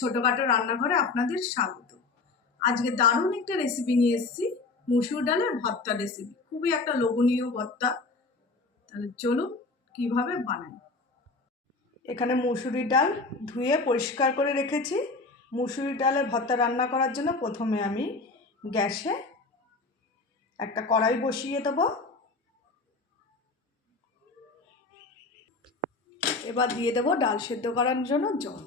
ছোটখাটো রান্নাঘরে আপনাদের স্বাগত। আজকে দারুণ একটা রেসিপি নিয়ে এসেছি, মসুর ডালের ভর্তা রেসিপি। খুবই একটা লোভনীয় ভর্তা। তাহলে চলুন কিভাবে বানাই। এখানে মুসুরির ডাল ধুয়ে পরিষ্কার করে রেখেছি। মুসুরির ডালের ভর্তা রান্না করার জন্য প্রথমে আমি গ্যাসে একটা কড়াই বসিয়ে দেবো। এবার দিয়ে দেবো ডাল সেদ্ধ করার জন্য জল।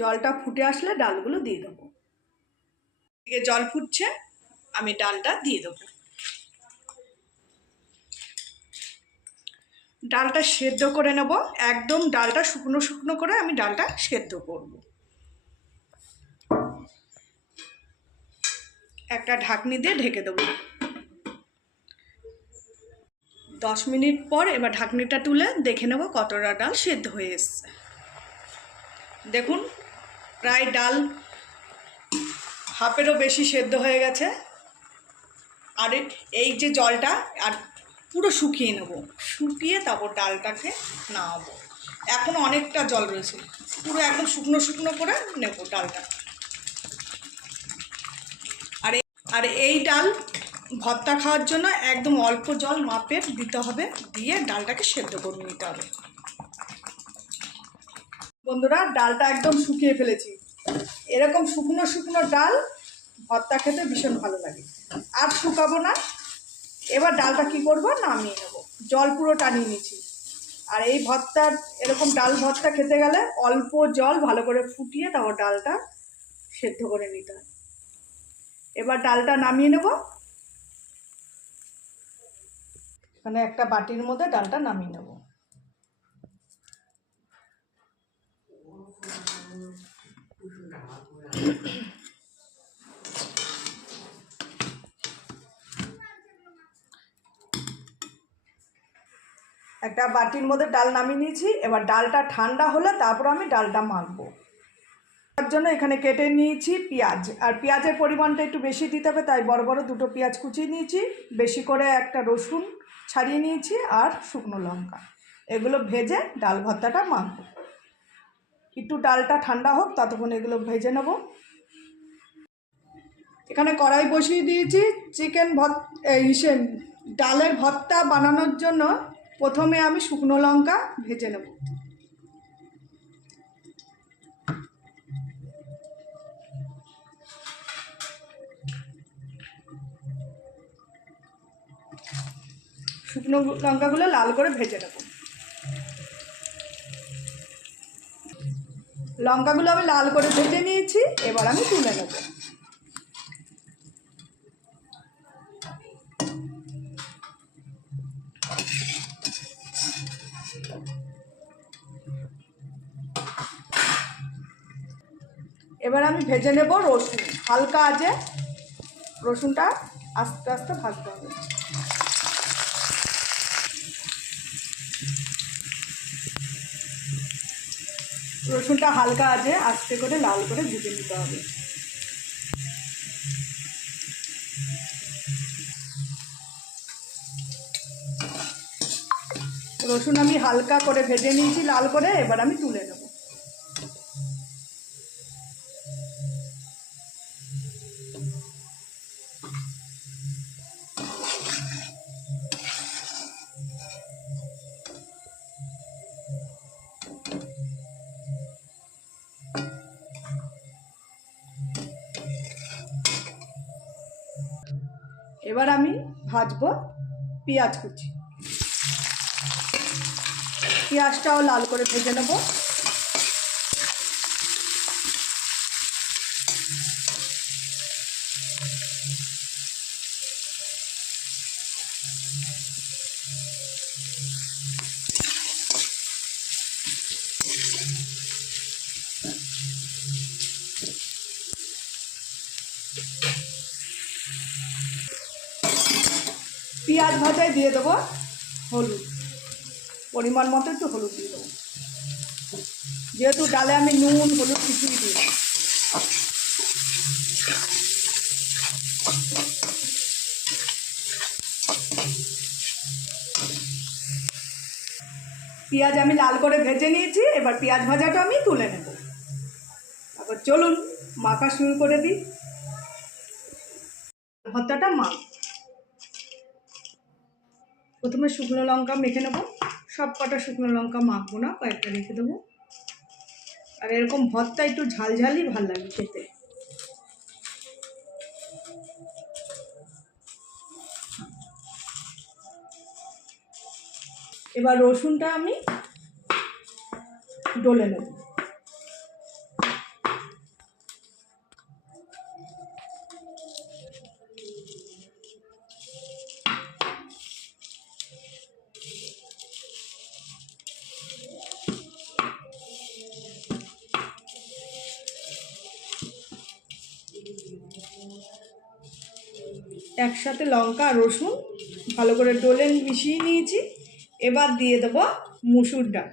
জলটা ফুটে আসলে ডালগুলো দিয়ে দেবো। এদিকে জল ফুটছে, আমি ডালটা দিয়ে দেবো। ডালটা সেদ্ধ করে নেব, একদম ডালটা শুকনো শুকনো করে আমি ডালটা সেদ্ধ করব। একটা ঢাকনি দিয়ে ঢেকে দেবো। 10 মিনিট পর এবার ঢাকনিটা তুলে দেখে নেব কতটা ডাল সেদ্ধ হয়ে এসছে। দেখুন প্রায় ডাল হাফেরও বেশি সেদ্ধ হয়ে গেছে। আর এই যে জলটা আর পুরো শুকিয়ে নেব, শুকিয়ে তারপর ডালটাকে নামাবো। এখন অনেকটা জল রয়েছে, পুরো একদম শুকনো শুকনো করে নেব ডালটা। আর এই ডাল ভর্তা খাওয়ার জন্য একদম অল্প জল মাপের দিতে হবে, দিয়ে ডালটাকে সেদ্ধ করে নিতে হবে। বন্ধুরা, ডালটা একদম শুকিয়ে ফেলেছি। এরকম শুকনো শুকনো ডাল ভর্তা খেতে ভীষণ ভালো লাগে। আর শুকাবো না। এবার ডালটা কি করব, নামিয়ে নেব। জল পুরো টানিয়ে নিচ্ছি। আর এই ভর্তার এরকম ডাল ভর্তা খেতে গেলে অল্প জল ভালো করে ফুটিয়ে তারপর ডালটা সেদ্ধ করে নিতে হয়। এবার ডালটা নামিয়ে নেব। মানে একটা বাটির মধ্যে ডালটা নামিয়ে নেব। একটা বাটির মধ্যে ডাল নামিয়ে নিয়েছি। এবার ডালটা ঠান্ডা হলে তারপর আমি ডালটা মাখবো। তার জন্য এখানে কেটে নিয়েছি পেঁয়াজ। আর পেঁয়াজের পরিমাণটা একটু বেশি দিতে হবে, তাই বড় বড় দুটো পেঁয়াজ কুচিয়ে নিয়েছি। বেশি করে একটা রসুন ছাড়িয়ে নিয়েছি আর শুকনো লঙ্কা। এগুলো ভেজে ডাল ভর্তাটা মাখবো। একটু ডালটা ঠান্ডা হোক, ততক্ষণ এগুলো ভেজে নেব। এখানে কড়াই বসিয়ে দিয়েছি। ডালের ভর্তা বানানোর জন্য প্রথমে আমি শুকনো লঙ্কা ভেজে নেব। শুকনো লঙ্কাগুলো লাল করে ভেজে নেব। লঙ্কাগুলো আমি লাল করে ভেজে নিয়েছি। এবার আমি তুলে নেব। এবার আমি ভেজে নেব রসুন। হালকা আঁচে রসুনটা আস্তে আস্তে ভাজতে হবে। রসুনটা হালকা আঁচে আস্তে করে লাল করে ভেজে নিতে হবে। রসুন আমি হালকা করে ভেজে নিয়েছি লাল করে। এবার আমি তুলে নেব। এবার আমি ভাজবো পেঁয়াজ কুচি। পেঁয়াজটাও লাল করে ভেজে নেব। পেঁয়াজ ভাজায় দিয়ে দেবো হলুদ, পরিমাণ মতো একটু হলুদ দিয়ে দেবো। যেহেতু ডালে আমি নুন হলুদ কিছুই দিই। পেঁয়াজ আমি লাল করে ভেজে নিয়েছি, এবার পেঁয়াজ ভাজাটা আমি তুলে নেব। তারপর চলুন মাখা শুরু করে দিই। ভর্তাটা মাখ, প্রথমে শুকনো লঙ্কা মেখে নেব। সব কটা শুকনো লঙ্কা মাখবো না, কয়েকটা রেখে দেবো। আর এরকম ভর্তা একটু ঝালঝালই ভাল লাগে খেতে। এবার রসুনটা আমি ডলে নেব। একসাথে লঙ্কা আর রসুন ভালো করে ডলে মিশিয়ে নিয়েছি। এবার দিয়ে দেবো মুসুর ডাল।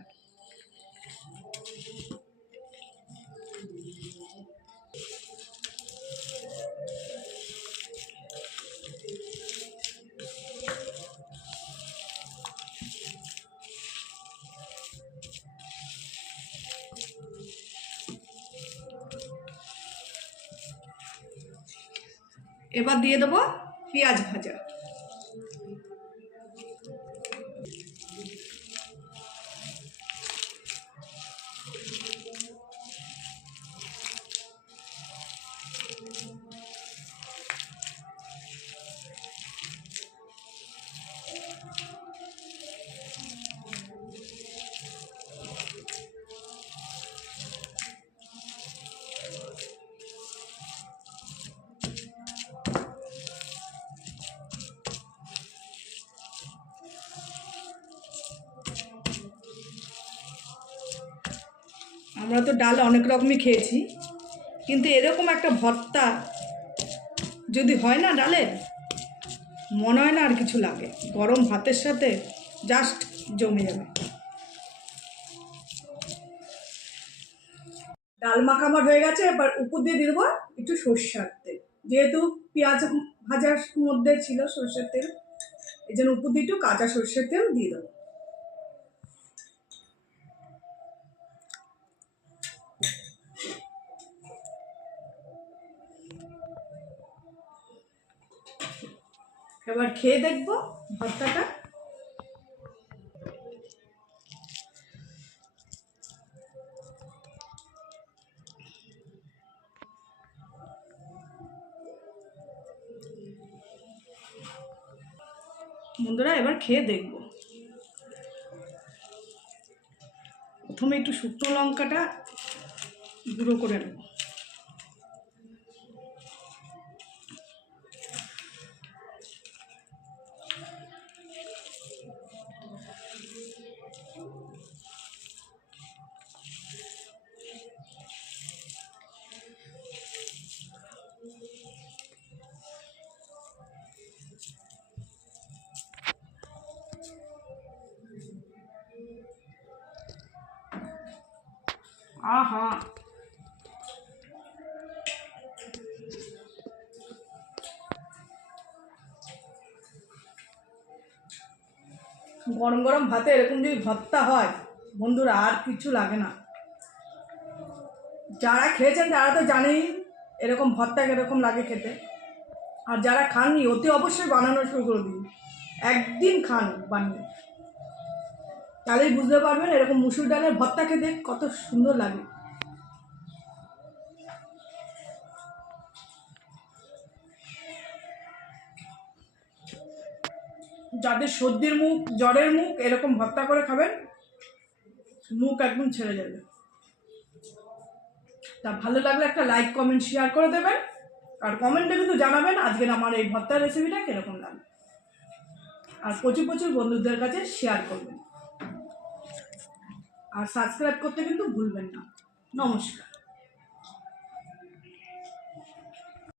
এবার দিয়ে দেবো পেঁয়াজ ভাজা। আমরা তো ডাল অনেক রকমই খেয়েছি, কিন্তু এরকম একটা ভর্তা যদি হয় না ডালের, মনে হয় না আর কিছু লাগে। গরম ভাতের সাথে জাস্ট জমে যাবে। ডাল মাখা আমার হয়ে গেছে। এবার উপর দিয়ে দিয়ে দেবো একটু সর্ষের তেল, যেহেতু পেঁয়াজ ভাজার মধ্যে ছিল সর্ষের তেল, এই জন্য উপর দিয়ে একটু কাঁচা সর্ষের তেল দিয়ে দেবো। এবার খেয়ে দেখবো ভর্তাটা। বন্ধুরা এবার খেয়ে দেখবো। প্রথমে একটু শুকনো লঙ্কাটা গুঁড়ো করে নেব। আহা, গরম গরম ভাতে এরকম যদি ভর্তা হয় বন্ধুরা, আর কিছু লাগে না। যারা খেয়েছেন তারা তো জানেই এরকম ভর্তা কীরকম লাগে খেতে। আর যারা খাননি অতি অবশ্যই বানানো শুরু করে দিন, একদিন খান বানিয়ে, তাহলেই বুঝতে পারবেন এরকম মুসুর ডালের ভর্তা খেতে কত সুন্দর লাগে। যাদের সর্দির মুখ, জ্বরের মুখ, এরকম ভর্তা করে খাবেন, মুখ একদম ছেড়ে যাবে। তা ভালো লাগলে একটা লাইক, কমেন্ট, শেয়ার করে দেবেন। আর কমেন্টে কিন্তু জানাবেন আজকের আমার এই ভর্তার রেসিপিটা কীরকম লাগে। আর প্রচুর প্রচুর বন্ধুদের কাছে শেয়ার করবেন। আর সাবস্ক্রাইব করতে কিন্তু ভুলবেন না। নমস্কার।